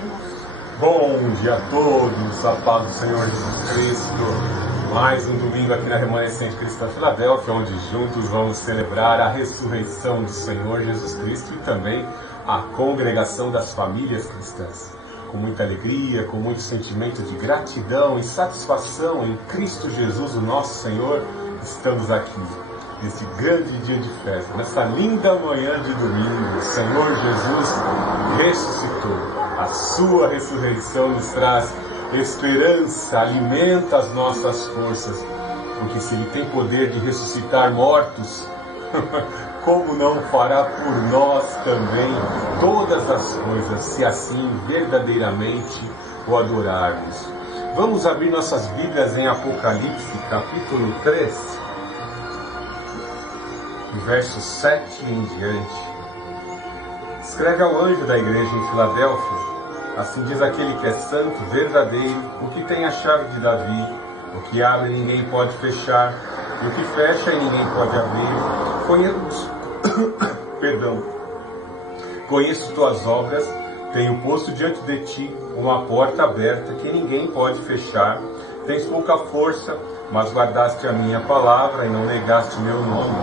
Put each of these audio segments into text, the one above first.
ouvimos. Bom dia a todos, a paz do Senhor Jesus Cristo. Mais um domingo aqui na Remanescente Cristã Filadélfia, onde juntos vamos celebrar a ressurreição do Senhor Jesus Cristo e também a congregação das famílias cristãs. Com muita alegria, com muito sentimento de gratidão e satisfação em Cristo Jesus, o nosso Senhor, estamos aqui nesse grande dia de festa, nessa linda manhã de domingo. O Senhor Jesus ressuscitou. A sua ressurreição nos traz esperança, alimenta as nossas forças, porque se Ele tem poder de ressuscitar mortos, como não fará por nós também todas as coisas, se assim verdadeiramente o adorarmos? Vamos abrir nossas Bíblias em Apocalipse, capítulo 3, verso 7 em diante. Escreve ao anjo da igreja em Filadélfia: assim diz aquele que é santo, verdadeiro, o que tem a chave de Davi, o que abre e ninguém pode fechar, e o que fecha e ninguém pode abrir. Conheço tuas obras, tenho posto diante de ti uma porta aberta que ninguém pode fechar. Tens pouca força, mas guardaste a minha palavra e não negaste meu nome.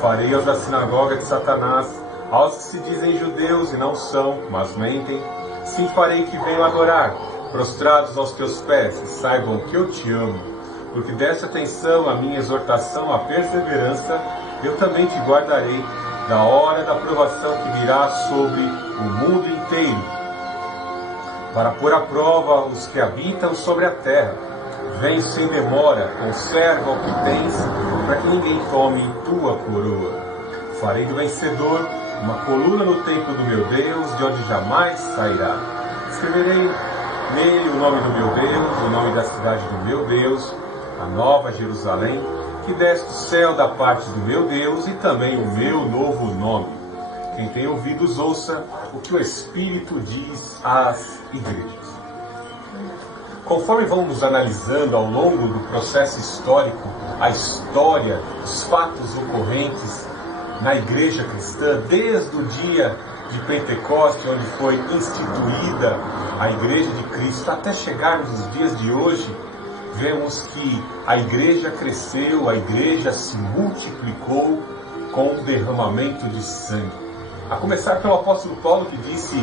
Farei aos da sinagoga de Satanás, aos que se dizem judeus e não são, mas mentem, sim farei que venham adorar, prostrados aos teus pés, e saibam que eu te amo. Porque deste atenção à minha exortação, à perseverança, eu também te guardarei da hora da provação que virá sobre o mundo inteiro, para pôr à prova os que habitam sobre a terra. Vem sem demora, conserva o que tens, para que ninguém tome tua coroa. Farei do vencedor uma coluna no templo do meu Deus, de onde jamais sairá. Escreverei nele o nome do meu Deus, o nome da cidade do meu Deus, a nova Jerusalém, que desce do céu da parte do meu Deus, e também o meu novo nome. Quem tem ouvidos, ouça o que o Espírito diz às igrejas. Conforme vamos analisando ao longo do processo histórico, a história, os fatos ocorrentes na igreja cristã, desde o dia de Pentecostes, onde foi instituída a igreja de Cristo, até chegarmos nos dias de hoje, vemos que a igreja cresceu, a igreja se multiplicou com o derramamento de sangue. A começar pelo apóstolo Paulo, que disse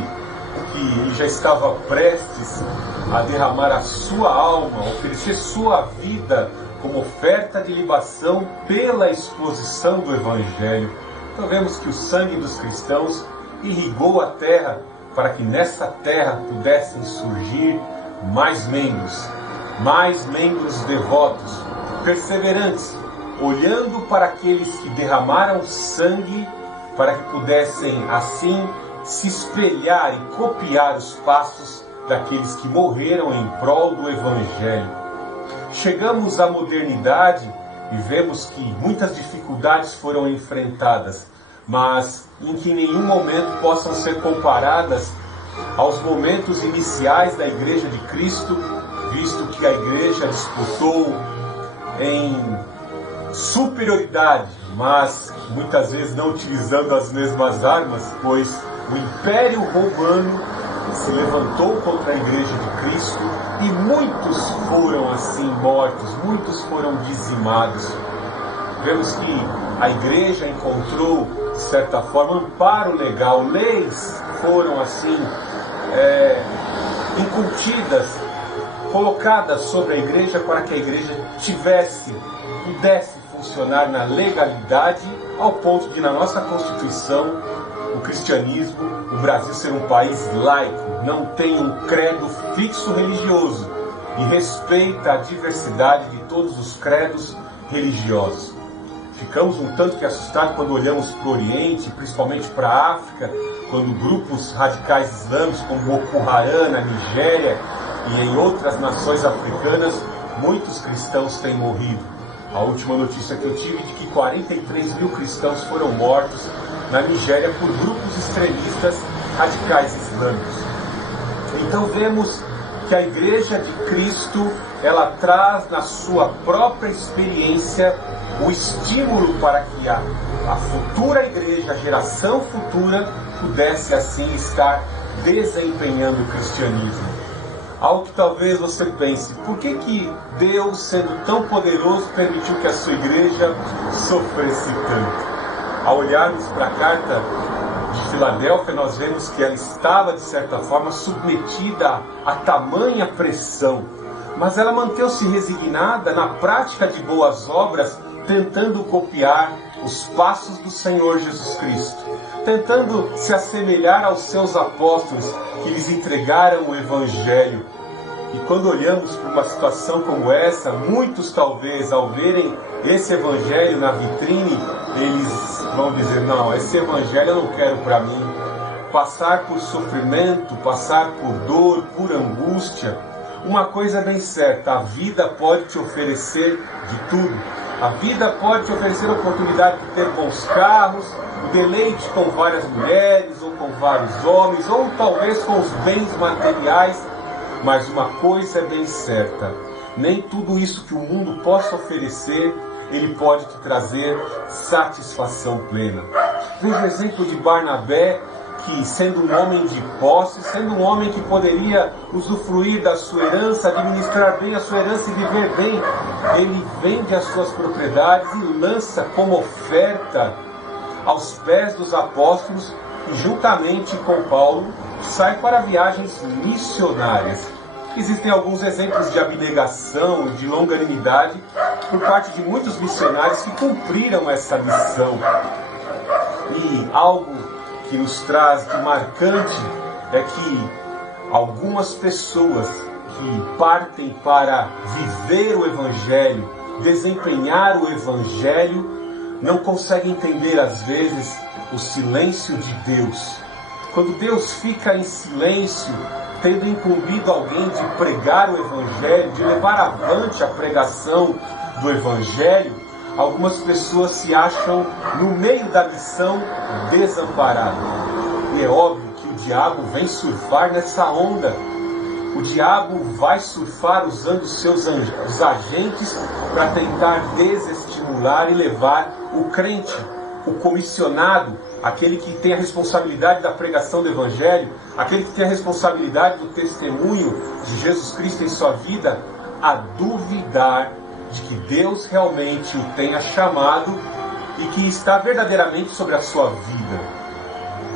que ele já estava prestes a derramar a sua alma, a oferecer sua vida como oferta de libação pela exposição do Evangelho. Então vemos que o sangue dos cristãos irrigou a terra para que nessa terra pudessem surgir mais membros devotos, perseverantes, olhando para aqueles que derramaram sangue, para que pudessem assim se espelhar e copiar os passos daqueles que morreram em prol do Evangelho. Chegamos à modernidade e vemos que muitas dificuldades foram enfrentadas, mas em que em nenhum momento possam ser comparadas aos momentos iniciais da Igreja de Cristo, visto que a igreja disputou em superioridade, mas muitas vezes não utilizando as mesmas armas, pois o Império Romano se levantou contra a igreja de Cristo e muitos foram assim mortos, muitos foram dizimados. Vemos que a igreja encontrou, de certa forma, amparo legal, leis foram assim incutidas, colocadas sobre a igreja para que a igreja pudesse funcionar na legalidade, ao ponto de, na nossa Constituição, o cristianismo, o Brasil ser um país laico, não tem um credo fixo religioso e respeita a diversidade de todos os credos religiosos. Ficamos um tanto que assustados quando olhamos para o Oriente, principalmente para a África, quando grupos radicais islâmicos como Boko Haram na Nigéria e em outras nações africanas, muitos cristãos têm morrido. A última notícia que eu tive é de que 43 mil cristãos foram mortos na Nigéria por grupos extremistas radicais islâmicos. Então vemos que a Igreja de Cristo, ela traz na sua própria experiência o estímulo para que a futura igreja, a geração futura, pudesse assim estar desempenhando o cristianismo. Algo que talvez você pense, por que Deus, sendo tão poderoso, permitiu que a sua igreja sofresse tanto? Ao olharmos para a carta de Filadélfia, nós vemos que ela estava, de certa forma, submetida a tamanha pressão, mas ela manteve-se resignada na prática de boas obras, tentando copiar os passos do Senhor Jesus Cristo, tentando se assemelhar aos seus apóstolos que lhes entregaram o Evangelho. E quando olhamos para uma situação como essa, muitos talvez, ao verem esse Evangelho na vitrine, eles vão dizer, não, esse Evangelho eu não quero para mim. Passar por sofrimento, passar por dor, por angústia. Uma coisa bem certa, a vida pode te oferecer de tudo. A vida pode te oferecer a oportunidade de ter bons carros, o deleite com várias mulheres, ou com vários homens, ou talvez com os bens materiais. Mas uma coisa é bem certa, nem tudo isso que o mundo possa oferecer, ele pode te trazer satisfação plena. Veja o exemplo de Barnabé, que sendo um homem de posse, sendo um homem que poderia usufruir da sua herança, administrar bem a sua herança e viver bem, ele vende as suas propriedades e lança como oferta aos pés dos apóstolos e juntamente com Paulo sai para viagens missionárias. Existem alguns exemplos de abnegação, de longanimidade por parte de muitos missionários que cumpriram essa missão. E algo que nos traz de marcante é que algumas pessoas que partem para viver o Evangelho, desempenhar o Evangelho, não conseguem entender às vezes o silêncio de Deus. Quando Deus fica em silêncio, tendo incumbido alguém de pregar o Evangelho, de levar avante a pregação do Evangelho, algumas pessoas se acham no meio da missão desamparadas. E é óbvio que o diabo vem surfar nessa onda. O diabo vai surfar usando os seus agentes para tentar desestimular e levar o crente, o comissionado, aquele que tem a responsabilidade da pregação do Evangelho, aquele que tem a responsabilidade do testemunho de Jesus Cristo em sua vida, a duvidar de que Deus realmente o tenha chamado e que está verdadeiramente sobre a sua vida.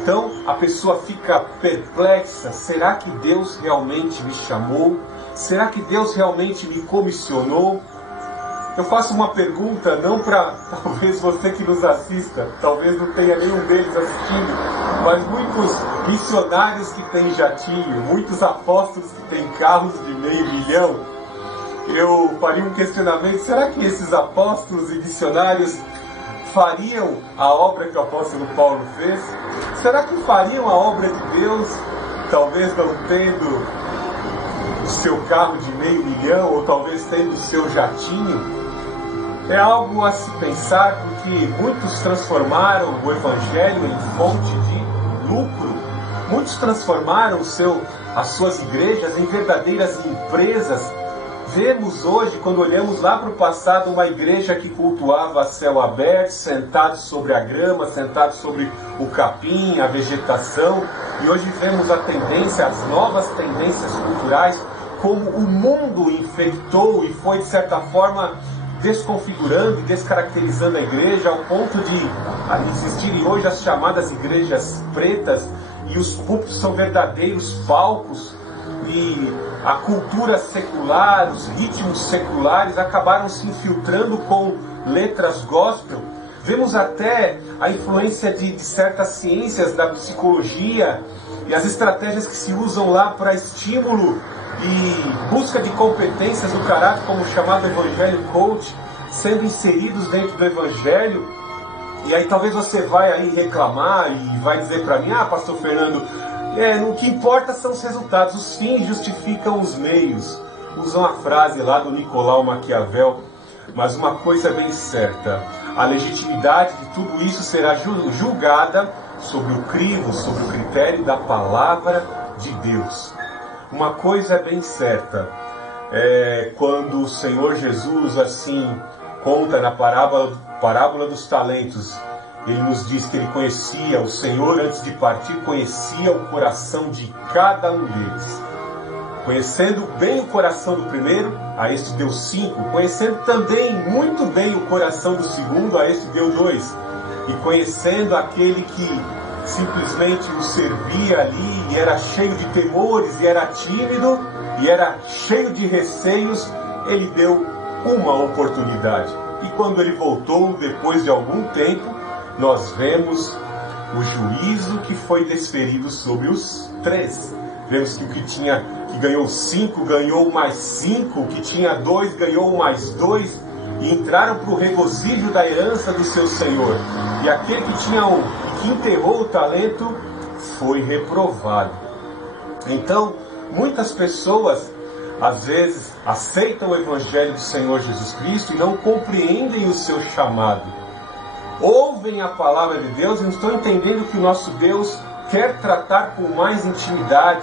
Então a pessoa fica perplexa, será que Deus realmente me chamou? Será que Deus realmente me comissionou? Eu faço uma pergunta, não para talvez você que nos assista, talvez não tenha nenhum deles assistindo, mas muitos missionários que têm jatinho, muitos apóstolos que têm carros de $500 mil, eu faria um questionamento, será que esses apóstolos e missionários fariam a obra que o apóstolo Paulo fez? Será que fariam a obra de Deus, talvez não tendo o seu carro de $500 mil, ou talvez tendo o seu jatinho? É algo a se pensar, porque muitos transformaram o Evangelho em fonte de lucro. Muitos transformaram as suas igrejas em verdadeiras empresas. Vemos hoje, quando olhamos lá para o passado, uma igreja que cultuava a céu aberto, sentado sobre a grama, sentado sobre o capim, a vegetação. E hoje vemos a tendência, as novas tendências culturais, como o mundo infectou e foi, de certa forma, desconfigurando e descaracterizando a igreja, ao ponto de existirem hoje as chamadas igrejas pretas, e os púlpitos são verdadeiros palcos, e a cultura secular, os ritmos seculares acabaram se infiltrando com letras gospel. Vemos até a influência de certas ciências da psicologia e as estratégias que se usam lá para estímulo e busca de competências do caráter, como o chamado Evangelho Coach, sendo inseridos dentro do Evangelho. E aí talvez você vai aí reclamar e vai dizer para mim, pastor Fernando, o que importa são os resultados, os fins justificam os meios. Usam a frase lá do Nicolau Maquiavel, mas uma coisa é bem certa, a legitimidade de tudo isso será julgada sobre o crivo, sobre o critério da palavra de Deus. Uma coisa é bem certa, quando o Senhor Jesus assim conta na parábola dos talentos, ele nos diz que ele conhecia, o Senhor antes de partir conhecia o coração de cada um deles. Conhecendo bem o coração do primeiro, a este deu 5. Conhecendo também muito bem o coração do segundo, a este deu 2. E conhecendo aquele que simplesmente o servia ali, e era cheio de temores, e era tímido, e era cheio de receios, ele deu uma oportunidade. E quando ele voltou, depois de algum tempo, nós vemos o juízo que foi desferido sobre os 3. Vemos que o que ganhou 5, ganhou mais 5, o que tinha 2, ganhou mais 2, e entraram para o regozijo da herança do seu Senhor. E aquele que tinha 1 e que enterrou o talento, foi reprovado. Então, muitas pessoas, às vezes, aceitam o Evangelho do Senhor Jesus Cristo e não compreendem o seu chamado. Ouvem a palavra de Deus e não estão entendendo que o nosso Deus quer tratar com mais intimidade.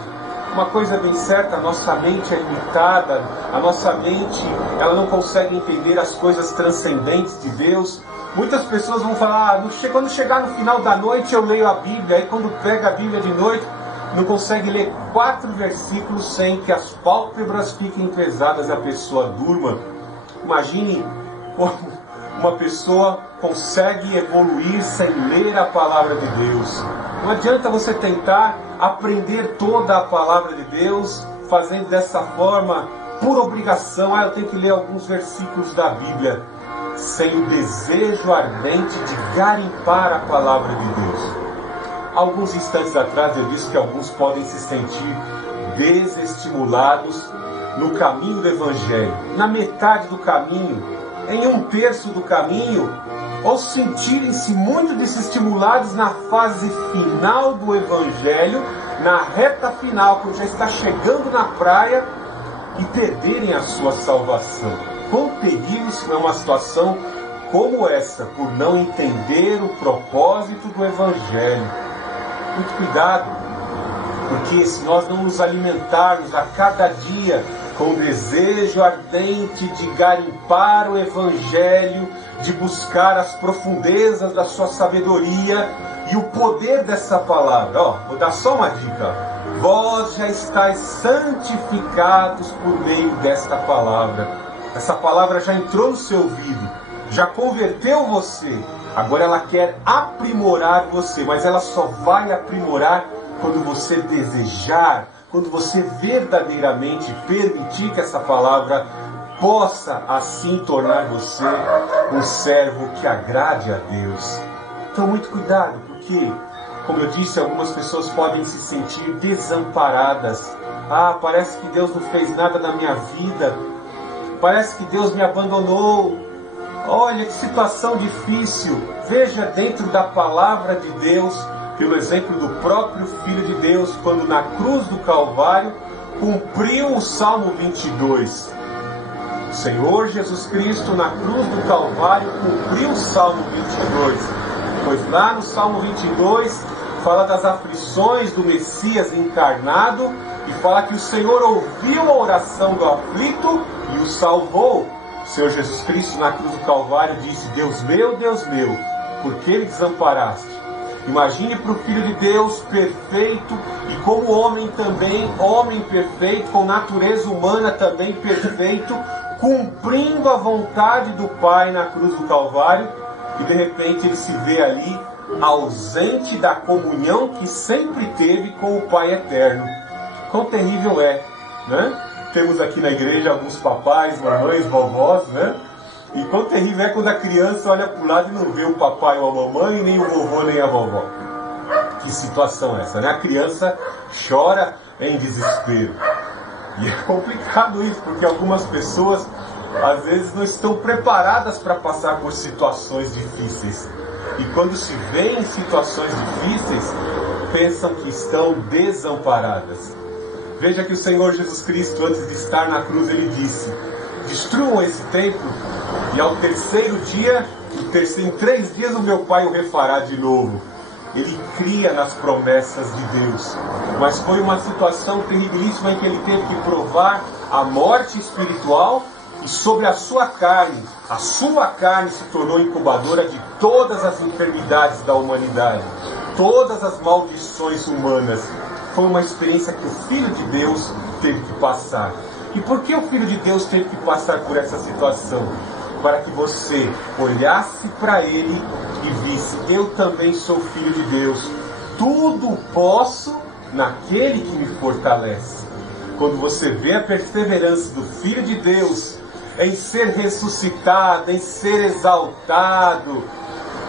Uma coisa bem certa, a nossa mente é limitada, a nossa mente ela não consegue entender as coisas transcendentes de Deus. Muitas pessoas vão falar, quando chegar no final da noite eu leio a Bíblia, aí quando pega a Bíblia de noite, não consegue ler 4 versículos sem que as pálpebras fiquem pesadas e a pessoa durma. Imagine como uma pessoa consegue evoluir sem ler a palavra de Deus. Não adianta você tentar aprender toda a palavra de Deus fazendo dessa forma, por obrigação, eu tenho que ler alguns versículos da Bíblia, sem o desejo ardente de garimpar a palavra de Deus. Alguns instantes atrás eu disse que alguns podem se sentir desestimulados no caminho do Evangelho, na metade do caminho, em 1/3 do caminho, ou sentirem-se muito desestimulados na fase final do Evangelho, na reta final, quando já está chegando na praia, e perderem a sua salvação. Quão terrível se não é uma situação como essa, por não entender o propósito do Evangelho. Muito cuidado, porque se nós não nos alimentarmos a cada dia com o desejo ardente de garimpar o Evangelho, de buscar as profundezas da sua sabedoria e o poder dessa palavra. Vou dar só uma dica. Vós já estáis santificados por meio desta palavra. Essa palavra já entrou no seu ouvido, já converteu você. Agora ela quer aprimorar você, mas ela só vai aprimorar quando você desejar, quando você verdadeiramente permitir que essa palavra possa assim tornar você um servo que agrade a Deus. Então muito cuidado, porque, como eu disse, algumas pessoas podem se sentir desamparadas. Parece que Deus não fez nada na minha vida, parece que Deus me abandonou. Olha que situação difícil. Veja dentro da palavra de Deus, pelo exemplo do próprio Filho de Deus, quando na cruz do Calvário cumpriu o Salmo 22. O Senhor Jesus Cristo na cruz do Calvário cumpriu o Salmo 22. Pois lá no Salmo 22 fala das aflições do Messias encarnado e fala que o Senhor ouviu a oração do aflito e o salvou. O Senhor Jesus Cristo na cruz do Calvário disse: Deus meu, por que me desamparaste? Imagine para o Filho de Deus perfeito e como homem também, homem perfeito, com natureza humana também perfeito, cumprindo a vontade do Pai na cruz do Calvário, e de repente ele se vê ali ausente da comunhão que sempre teve com o Pai eterno. Quão terrível é, né? Temos aqui na igreja alguns papais, mamães, vovós, né? E quão terrível é quando a criança olha para o lado e não vê o papai ou a mamãe, nem o vovô, nem a vovó. Que situação é essa, né? A criança chora em desespero. E é complicado isso, porque algumas pessoas, às vezes, não estão preparadas para passar por situações difíceis. E quando se vêem em situações difíceis, pensam que estão desamparadas. Veja que o Senhor Jesus Cristo, antes de estar na cruz, ele disse: destruam esse templo, e ao terceiro dia, em 3 dias, o meu Pai o refará de novo. Ele cria nas promessas de Deus. Mas foi uma situação terribilíssima em que ele teve que provar a morte espiritual e sobre a sua carne se tornou incubadora de todas as enfermidades da humanidade, todas as maldições humanas. Foi uma experiência que o Filho de Deus teve que passar. E por que o Filho de Deus teve que passar por essa situação? Para que você olhasse para Ele e visse: eu também sou Filho de Deus. Tudo posso naquele que me fortalece. Quando você vê a perseverança do Filho de Deus em ser ressuscitado, em ser exaltado,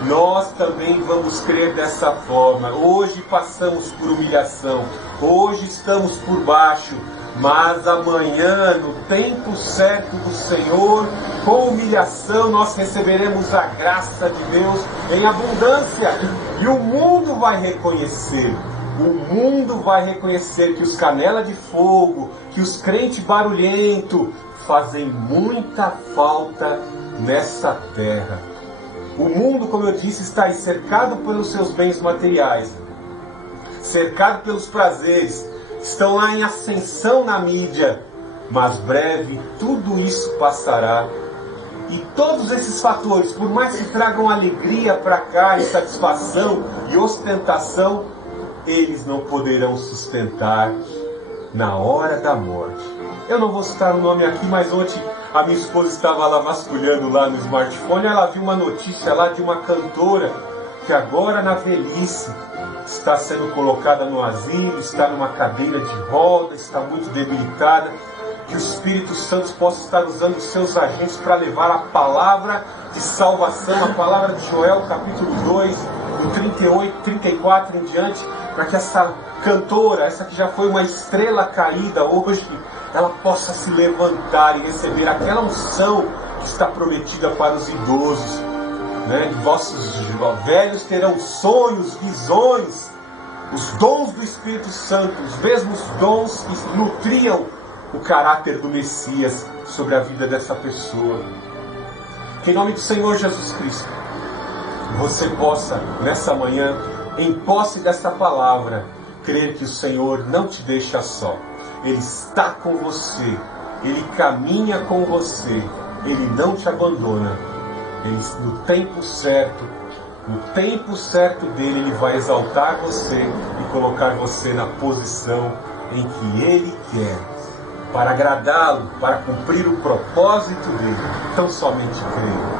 nós também vamos crer dessa forma. Hoje passamos por humilhação, hoje estamos por baixo, mas amanhã, no tempo certo do Senhor, com humilhação, nós receberemos a graça de Deus em abundância. E o mundo vai reconhecer. O mundo vai reconhecer que os canela de fogo, que os crentes barulhentos fazem muita falta nessa terra. O mundo, como eu disse, está aí cercado pelos seus bens materiais, cercado pelos prazeres, estão lá em ascensão na mídia, mas breve tudo isso passará. E todos esses fatores, por mais que tragam alegria para cá, e satisfação e ostentação, eles não poderão sustentar na hora da morte. Eu não vou citar o nome aqui, mas ontem a minha esposa estava lá vasculhando lá no smartphone, ela viu uma notícia lá de uma cantora que agora na velhice está sendo colocada no asilo, está numa cadeira de roda, está muito debilitada. Que o Espírito Santo possa estar usando os seus agentes para levar a palavra de salvação, a palavra de Joel, capítulo 2, do 38, 34 em diante, para que essa cantora, essa que já foi uma estrela caída hoje, ela possa se levantar e receber aquela unção que está prometida para os idosos. Vossos velhos terão sonhos, visões, os dons do Espírito Santo, os mesmos dons que nutriam o caráter do Messias sobre a vida dessa pessoa. Que em nome do Senhor Jesus Cristo, você possa, nessa manhã, em posse dessa palavra, crer que o Senhor não te deixa só. Ele está com você, Ele caminha com você, Ele não te abandona. Ele, no tempo certo dele, Ele vai exaltar você e colocar você na posição em que Ele quer, para agradá-lo, para cumprir o propósito dele. Então somente creia.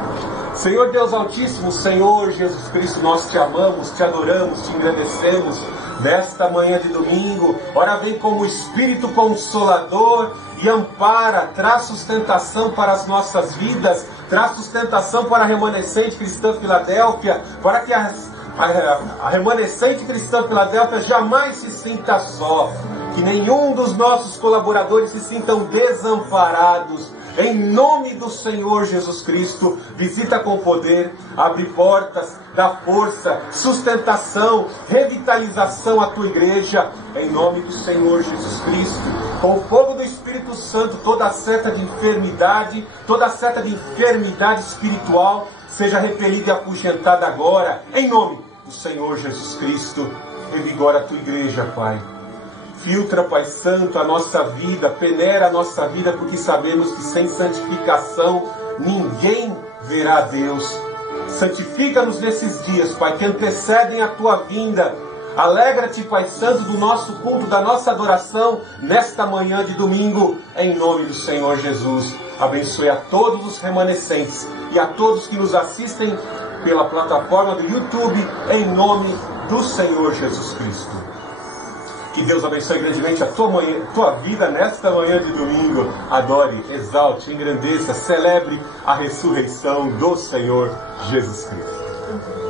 Senhor Deus Altíssimo, Senhor Jesus Cristo, nós te amamos, te adoramos, te engrandecemos nesta manhã de domingo. Ora, vem como Espírito Consolador e ampara, traz sustentação para as nossas vidas, traz sustentação para a remanescente cristã Filadélfia, para que a remanescente cristã Filadélfia jamais se sinta só, que nenhum dos nossos colaboradores se sintam desamparados. Em nome do Senhor Jesus Cristo, visita com poder, abre portas, dá força, sustentação, revitalização à tua igreja, em nome do Senhor Jesus Cristo. Com o fogo do Espírito Santo, toda seta de enfermidade espiritual, seja repelida e afugentada agora, em nome do Senhor Jesus Cristo. Revigora a tua igreja, Pai. Filtra, Pai Santo, a nossa vida, peneira a nossa vida, porque sabemos que sem santificação ninguém verá a Deus. Santifica-nos nesses dias, Pai, que antecedem a tua vinda. Alegra-te, Pai Santo, do nosso culto, da nossa adoração, nesta manhã de domingo, em nome do Senhor Jesus. Abençoe a todos os remanescentes e a todos que nos assistem pela plataforma do YouTube, em nome do Senhor Jesus Cristo. Que Deus abençoe grandemente a tua vida nesta manhã de domingo. Adore, exalte, engrandeça, celebre a ressurreição do Senhor Jesus Cristo.